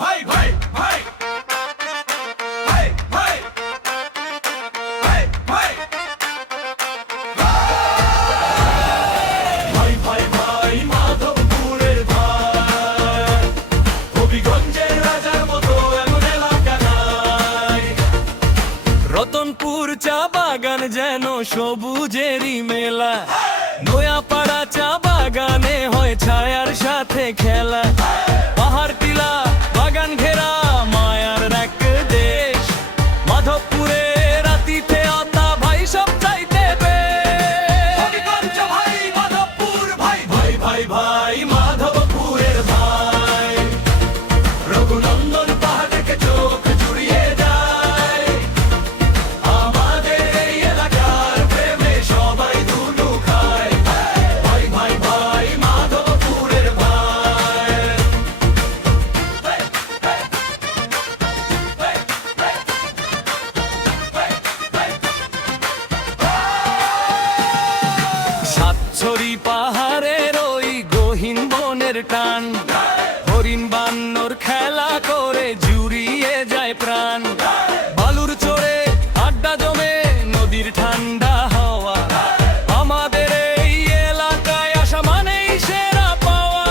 ভাই ভাই ভাই ভাই ভাই ভাই ভাই ভাই ভাই ভাই মাধবপুরের ভাই হবিগঞ্জের রাজার মতো এমন এলাকা নাই। রতনপুর চা বাগান যেন সবুজেরই মেলা, নয়াপাড়া চা বাগানে হয় ছায়ার সাথে খেলা। পাহাড় টিলা বাগান ঘেরা মায়ার এক দেশ, মাধবপুরে রাতিতে আতা ভাই সব চাইতে হবিগঞ্জ ভাই মাধবপুর ভাই ভাই ভাই ভাই মাধবপুরের ভাই রঘুনন্দন পাহাড় থেকে চোখ জুড়িয়ে যায়। আমাদের এই এলাকার প্রেমে সবাই ধুনু খায়। ভাই ভাই ভাই মাধবপুরের ভাই সাতছড়ি পাহাড়ের ওই গহীন বনের টান, হরিণ বান্নর খেলা করে জুড়িয়ে যায় প্রাণ। বালুর চড়ে আড্ডা জমে নদীর ঠান্ডা হাওয়া, আমাদের এই এলাকায় আসা মানেই সেরা পাওয়া।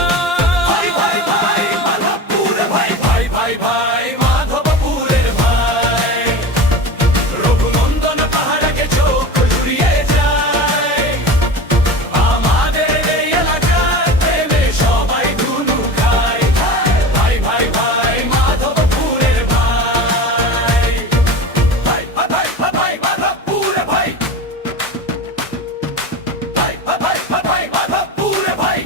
ভাই ভাই ভাই মাধবপুর ভাই ভাই ভাই ভাই মাধবপুরের ভাই রঘুনন্দন পাহাড়কে চোখ জুড়িয়ে যায়। আমাদের এই এলাকার প্রেমে সবাই ধুনু খায়। ভাই ভাই ভাই মাধবপুরের ভাই ভাই ভাই ভাই ভাই মাধবপুরের ভাই ভাই ভাই ভাই মাধবপুরের ভাই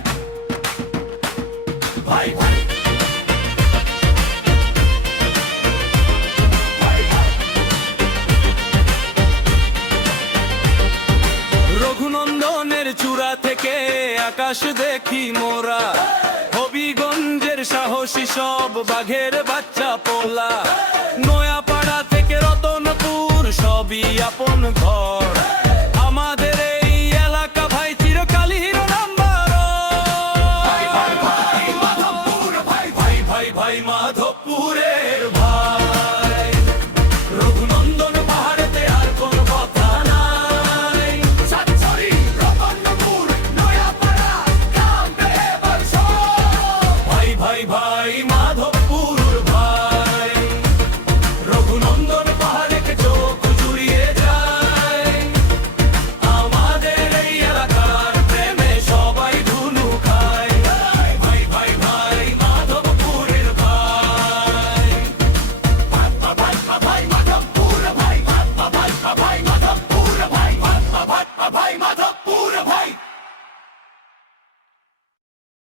ভাই ভাই রঘুনন্দনের চূড়া থেকে আকাশ দেখি মোরা, হবিগঞ্জের সাহসী সব বাঘের বাচ্চা পোলা। নয়াপাড়া থেকে রতনপুর সবই আপন ঘর, আমাদের এই এলাকা ভাই চিরকালই হিরো নাম্বার। ভাই ভাই ভাই মাধবপুর ভাই ভাই ভাই ভাই মাধবপুরের ভাই রঘুনন্দন পাহাড়েতে আর কোন কথা নাই। সাতছড়ি রতনপুর নয়াপাড়া গ্রাম এবার সব ভাই ভাই ভাই